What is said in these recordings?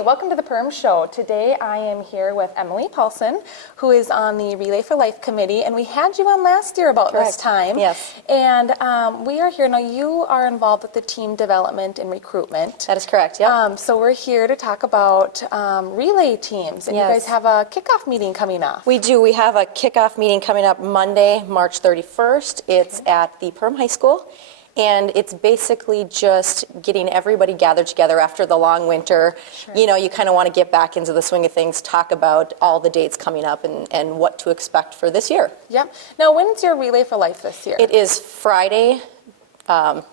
Hi, welcome to the Perham Show. Today I am here with Emily Paulson, who is on the Relay for Life Committee, and we had you on last year about Correct. this time. Yes. And we are here now. You are involved with the team development and recruitment. That is correct, yep. So we're here to talk about relay teams, and Yes. you guys have a kickoff meeting coming up. We do. We have a kickoff meeting coming up Monday, March 31st. It's at the Perham High School, and it's basically just getting everybody gathered together after the long winter. Sure. You know, you kind of want to get back into the swing of things, talk about all the dates coming up and what to expect for this year. Yep. Now, when's your Relay for Life this year? It is Friday,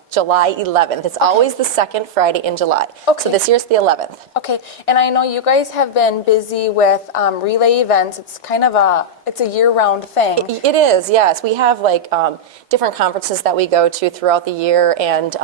July 11th. It's always the second Friday in July. Okay. So this year's the 11th. Okay, and I know you guys have been busy with relay events. It's kind of a year-round thing. It is, yes. We have different conferences that we go to throughout the year, and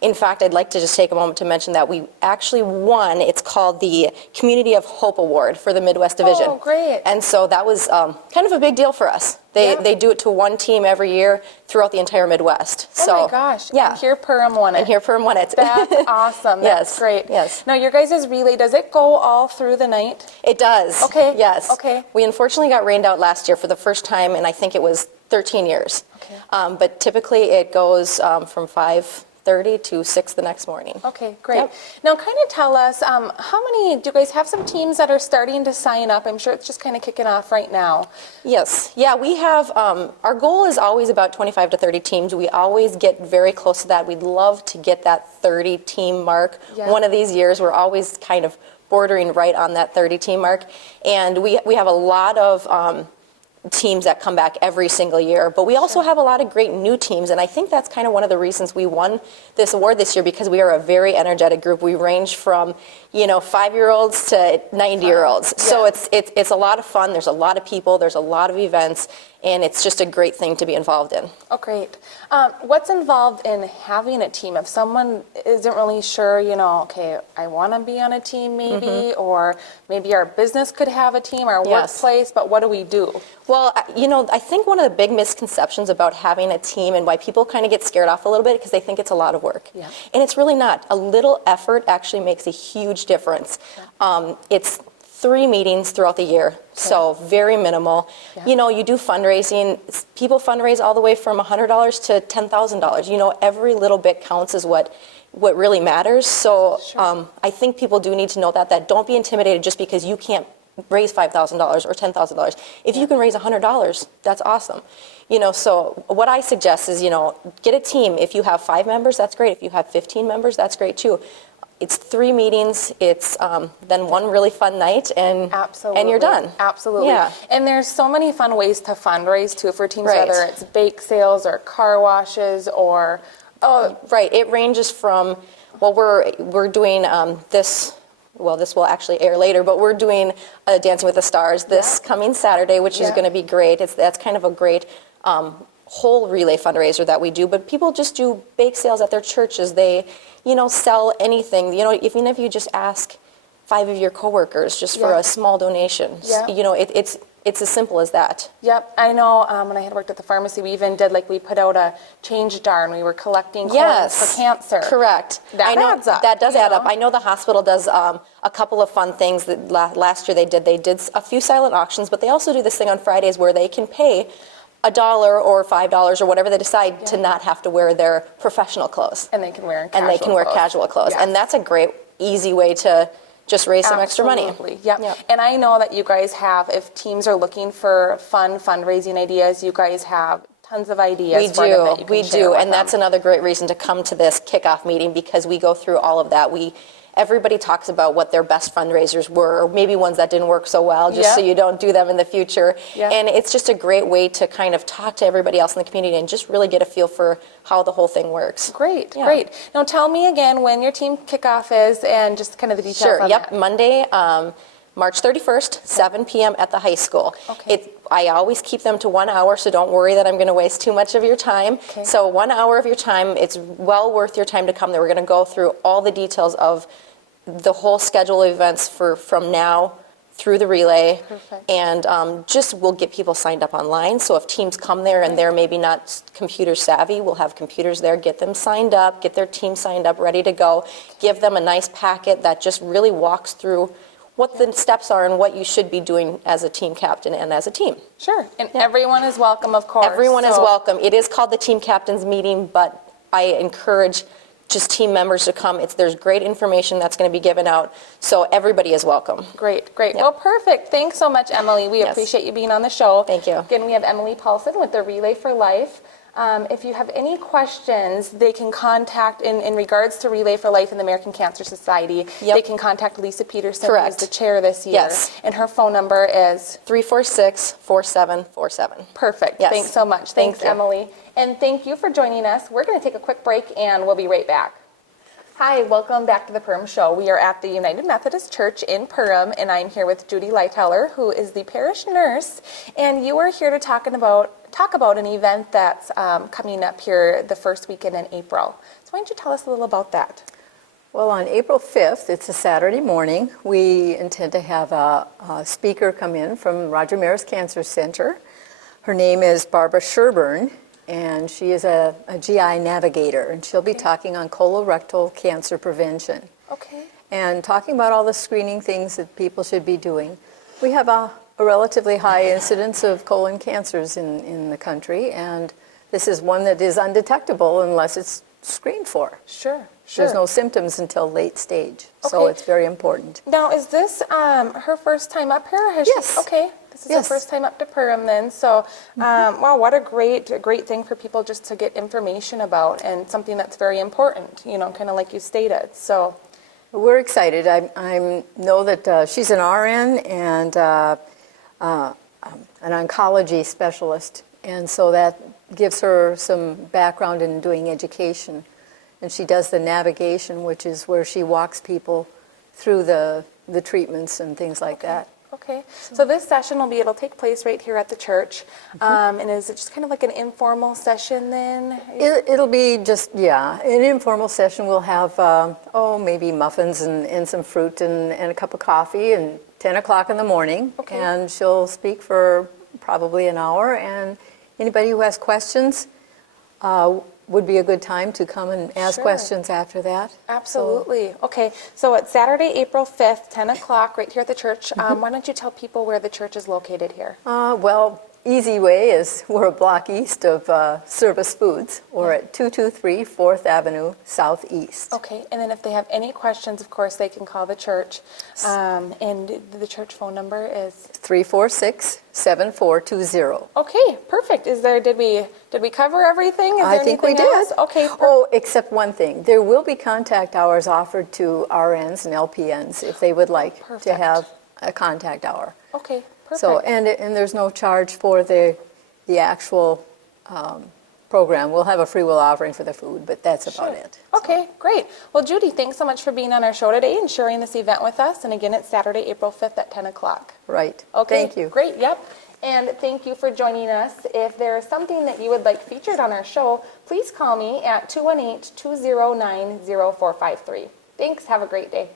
in fact, I'd like to just take a moment to mention that we actually won. It's called the Community of Hope Award for the Midwest Division. Oh, great. And so that was kind of a big deal for us. They do it to one team every year throughout the entire Midwest. Oh my gosh. Yeah. And here Perham won it. And here Perham won it. That's awesome. That's Yes. great. Yes. Now, your guys' relay, does it go all through the night? It does. Okay. Yes. Okay. We unfortunately got rained out last year for the first time, and I think it was 13 years. Okay. But typically it goes from 5:30 to 6 the next morning. Okay, great. Yep. Now, kind of tell us, how many, do you guys have some teams that are starting to sign up? I'm sure it's just kind of kicking off right now. Yes. Yeah, we have, our goal is always about 25 to 30 teams. We always get very close to that. We'd love to get that 30 team mark. Yeah. One of these years, we're always kind of bordering right on that 30 team mark. And we have a lot of teams that come back every single year, but we also have a lot of great new teams, and I think that's kind of one of the reasons we won this award this year, because we are a very energetic group. We range from 5-year-olds to 90-year-olds. Yeah. So it's a lot of fun. There's a lot of people, there's a lot of events, and it's just a great thing to be involved in. Oh, great. What's involved in having a team? If someone isn't really sure, okay, I want to be on a team maybe, or maybe our business could have a team, our Yes. workplace, but what do we do? Well, I think one of the big misconceptions about having a team and why people kind of get scared off a little bit because they think it's a lot of work. Yeah. And it's really not. A little effort actually makes a huge difference. It's 3 meetings throughout the year, so very minimal. Yeah. You do fundraising. People fundraise all the way from $100 to $10,000. Every little bit counts is what really matters. So Sure. I think people do need to know that don't be intimidated just because you can't raise $5,000 or $10,000. If you can raise $100, that's awesome. So what I suggest is, get a team. If you have 5 members, that's great. If you have 15 members, that's great too. It's 3 meetings. It's then one really fun night, and Absolutely. and you're done. Absolutely. Yeah. And there's so many fun ways to fundraise too for teams, Right. whether it's bake sales or car washes or Right. It ranges from, well, we're doing this. Well, this will actually air later, but we're doing Dancing with the Stars this coming Saturday, which is Yeah. going to be great. That's kind of a great whole relay fundraiser that we do. But people just do bake sales at their churches. They, sell anything. Even if you just ask 5 of your coworkers just for Yeah. a small donation, Yeah. it's as simple as that. Yep, I know. When I had worked at the pharmacy, we even did we put out a change jar and we were collecting coins for cancer. Correct. That I know adds up, that does you add up. know? I know the hospital does a couple of fun things that last year they did. They did a few silent auctions, but they also do this thing on Fridays where they can pay $1 or $5 or whatever they decide to not have to wear their professional clothes. And they can wear casual clothes. Yes. And that's a great, easy way to just raise some extra money. Absolutely. Yep. Yep. And I know that you guys have, if teams are looking for fun fundraising ideas, you guys have tons of ideas. We for them that you do, can we share do, with and that's them. another great reason to come to this kickoff meeting, because we go through all of that. Everybody talks about what their best fundraisers were, or maybe ones that didn't work so well, just so Yep. you don't do them in the future. Yep. And it's just a great way to kind of talk to everybody else in the community and just really get a feel for how the whole thing works. Great, Yeah. great. Now tell me again when your team kickoff is and just kind of the details Sure, on yep, that. Monday, March 31st, 7 p.m. at the high school. Okay. I always keep them to 1 hour, so don't worry that I'm going to waste too much of your time. Okay. So 1 hour of your time, it's well worth your time to come there. We're going to go through all the details of the whole schedule of events from now through the relay. Perfect. And just we'll get people signed up online. So if teams come there and they're maybe not computer savvy, we'll have computers there, get them signed up, get their team signed up, ready to go, give them a nice packet that just really walks through what the steps are and what you should be doing as a team captain and as a team. Sure, and everyone is welcome, of course. Everyone is so- welcome. It is called the team captains meeting, but I encourage just team members to come. There's great information that's going to be given out, so everybody is welcome. Great, great. Yep. Well, perfect. Thanks so much, Emily. We Yes. appreciate you being on the show. Thank you. Again, we have Emily Paulson with the Relay for Life. If you have any questions, they can contact, in regards to Relay for Life and the American Cancer Society, Yep. they can contact Lisa Peterson, Correct. who's the chair this year. Yes. And her phone number is 346-4747. perfect. Yes. Thanks so much. Thank Thanks, you. Emily. And thank you for joining us. We're going to take a quick break, and we'll be right back. Hi, welcome back to the Perham Show. We are at the United Methodist Church in Perham, and I'm here with Judy Lightoller, who is the parish nurse, and you are here to talk about an event that's coming up here the first weekend in April. So why don't you tell us a little about that? Well, on April 5th, it's a Saturday morning, we intend to have a speaker come in from Roger Maris Cancer Center. Her name is Barbara Sherburne, and she is a GI navigator, and she'll be talking on colorectal cancer prevention Okay. and talking about all the screening things that people should be doing. We have a relatively high incidence of colon cancers in the country, and this is one that is undetectable unless it's screened for. Sure. There's no symptoms until late stage, so Okay. it's very important. Now, is this her first time up here? Or has Yes. She, okay. This is Yes. her first time up to Perham then. So, wow, what a great thing for people just to get information about, and something that's very important, kind of like you stated. So, We're excited. I know that she's an RN and an oncology specialist, and so that gives her some background in doing education. And she does the navigation, which is where she walks people through the treatments and things like that. okay. So this session it'll take place right here at the church. And is it just kind of like an informal session then? It'll be just, an informal session. We'll have, maybe muffins and some fruit and a cup of coffee and 10 o'clock in the morning. Okay. And she'll speak for probably an hour. And anybody who has questions would be a good time to come and ask Sure. questions after that. Absolutely. Okay. So it's Saturday, April 5th, 10 o'clock right here at the church. Why don't you tell people where the church is located here? Well, easy way is we're a block east of Service Foods. We're at 223 4th Avenue Southeast. Okay, and then if they have any questions, of course, they can call the church. And the church phone number is 346-7420. okay. Perfect. Did we cover everything? Is there I think we anything did. else? Okay. Except one thing. There will be contact hours offered to RNs and LPNs if they would like to Perfect. have a contact hour. Okay. Perfect. So, and there's no charge for the actual program. We'll have a free will offering for the food, but that's about Sure. it. Okay, great. Well, Judy, thanks so much for being on our show today and sharing this event with us. And again, it's Saturday, April 5th at 10 o'clock. Right. Okay, Thank you. Great, yep. And thank you for joining us. If there is something that you would like featured on our show, please call me at 218-209-0453. Thanks. Have a great day.